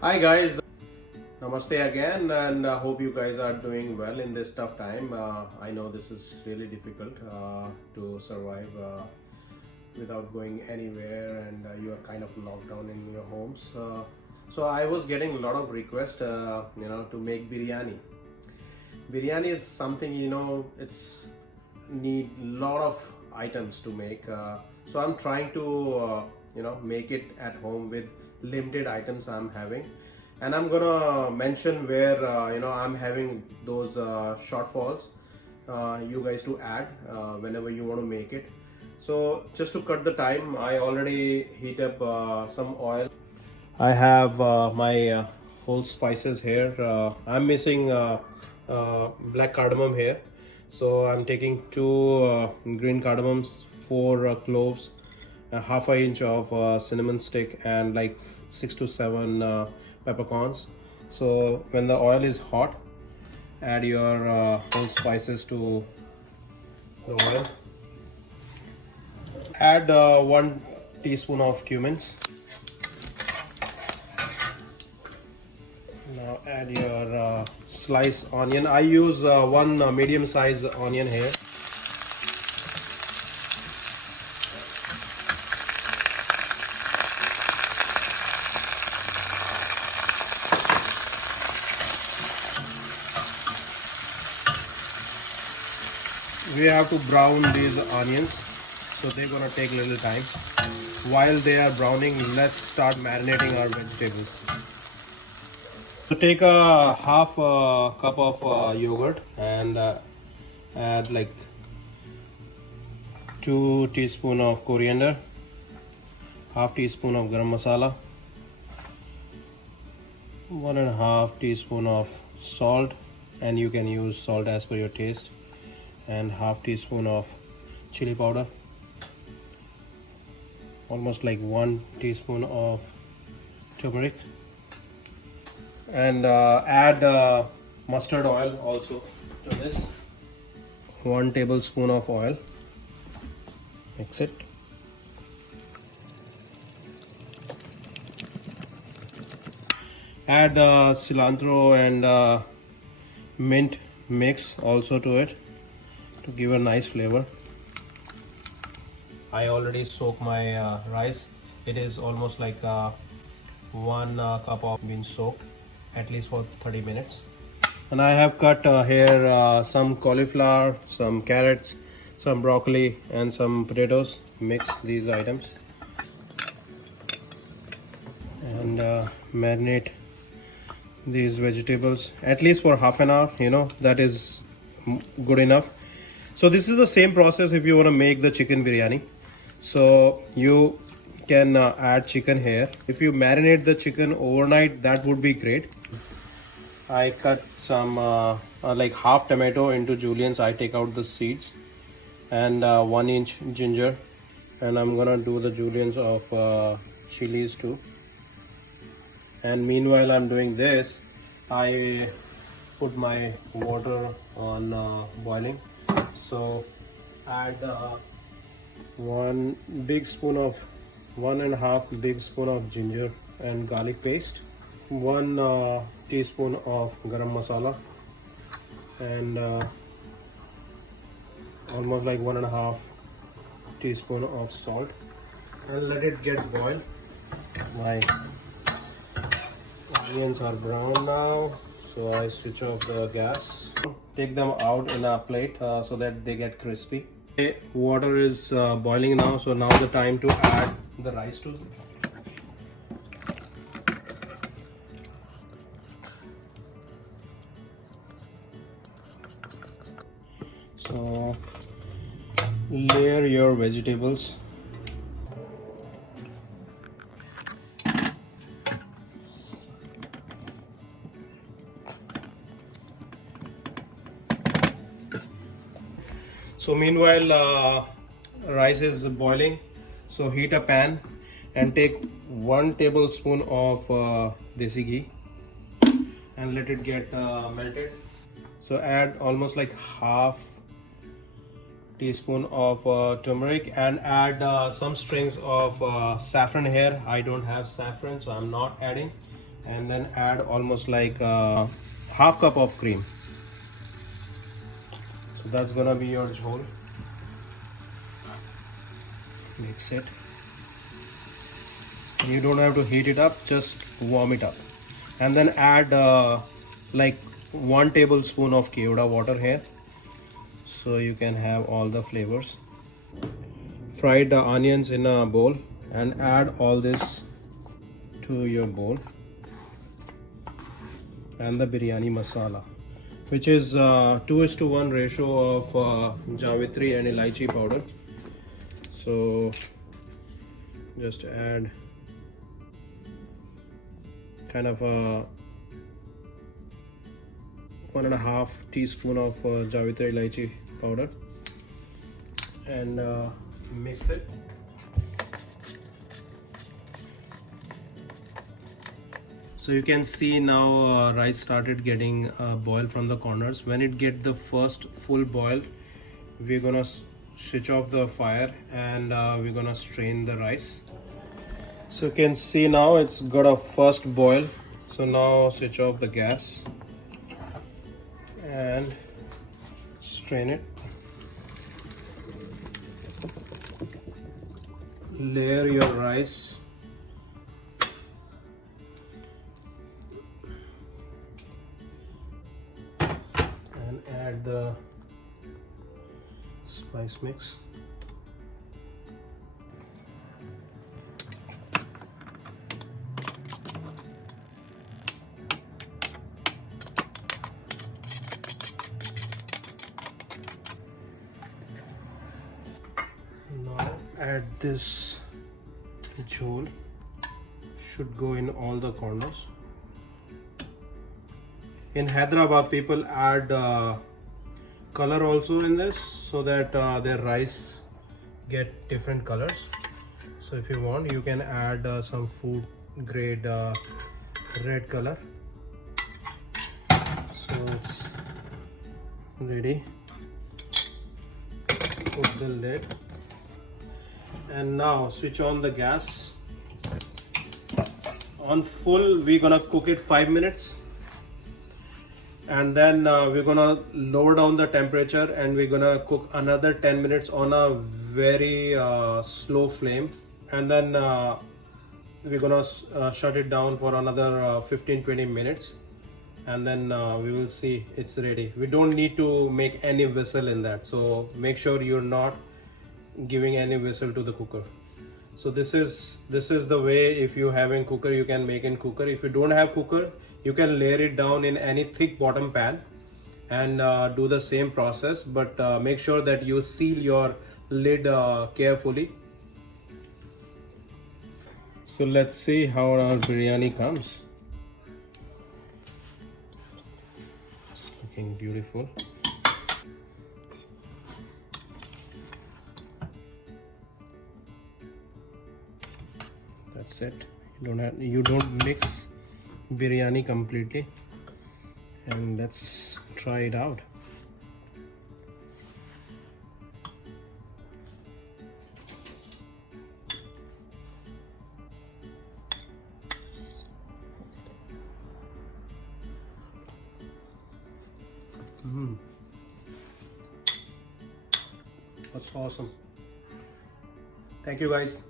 Hi guys, Namaste again, and I hope you guys are doing well in this tough time. I know this is really difficult to survive without going anywhere, and you are kind of locked down in your homes. So I was getting a lot of requests, to make biryani. Biryani is something it's need lot of items to make. So I'm trying to make it at home with limited items I'm having, and I'm gonna mention where I'm having those shortfalls you guys to add whenever you want to make it. So just to cut the time, I already heat up some oil. I have my whole spices here. I'm missing black cardamom here, so I'm taking two green cardamoms, four cloves, a half an inch of cinnamon stick, and like 6 to 7 peppercorns. So when the oil is hot, add your whole spices to the oil. Add 1 teaspoon of cumins. Now add your sliced onion. I use one medium size onion here. We have to brown these onions, so they're gonna take a little time. While they are browning, let's start marinating our vegetables. So take a half cup of yogurt and add like 2 teaspoon of coriander, half teaspoon of garam masala, 1.5 teaspoon of salt, and you can use salt as per your taste, and half teaspoon of chili powder, almost like 1 teaspoon of turmeric, and add mustard oil also to this. 1 tablespoon of oil. Mix it. Add cilantro and mint mix also to it to give a nice flavor. I already soak my rice. It is almost like 1 cup of bean soaked at least for 30 minutes. And I have cut here some cauliflower, some carrots, some broccoli, and some potatoes. Mix these items and marinate these vegetables at least for half an hour. That is good enough. So this is the same process if you want to make the chicken biryani. So you can add chicken here. If you marinate the chicken overnight, that would be great. I cut some like half tomato into juliennes. I take out the seeds, and 1 inch ginger, and I'm gonna do the juliennes of chilies too. And meanwhile I'm doing this, I put my water on boiling. So add 1.5 big spoon of ginger and garlic paste, 1 teaspoon of garam masala, and almost like 1.5 teaspoon of salt, and let it get boiled. My onions are brown now, so I switch off the gas. Take them out in a plate so that they get crispy. Water is boiling now, so now the time to add the rice to. So layer your vegetables. So meanwhile rice is boiling, so heat a pan and take 1 tablespoon of desi ghee and let it get melted. So add almost like half teaspoon of turmeric, and add some strings of saffron here. I don't have saffron, so I'm not adding. and then add almost like half cup of cream. So that's gonna be your jhol. Mix it. You don't have to heat it up, just warm it up, and then add like 1 tablespoon of kevda water here, so you can have all the flavors. Fried onions in a bowl, and add all this to your bowl, and the biryani masala, which is 2:1 ratio of javitri and elaichi powder. So just add kind of a 1.5 teaspoon of javitri elaichi powder, and mix it. So you can see now rice started getting boiled from the corners. When it get the first full boil, we're gonna switch off the fire, and we're gonna strain the rice. So you can see now it's got a first boil. So now switch off the gas and strain it. Layer your rice. And add the spice mix. Now add this jhol. Should go in all the corners. In Hyderabad, people add color also in this, so that their rice get different colors. So if you want, you can add some food grade red color. So it's ready. Put the lid, and now switch on the gas. On full, we're gonna cook it 5 minutes, and then we're gonna lower down the temperature, and we're gonna cook another 10 minutes on a very slow flame, and then we're gonna shut it down for another 15-20 minutes, and then we will see it's ready. We don't need to make any whistle in that, so make sure you're not giving any whistle to the cooker. So this is the way. If you have in cooker, you can make in cooker. If you don't have cooker, you can layer it down in any thick bottom pan and do the same process, but make sure that you seal your lid carefully. So let's see how our biryani comes. It's looking beautiful. That's it. You don't mix biryani completely, and let's try it out. That's awesome. Thank you guys.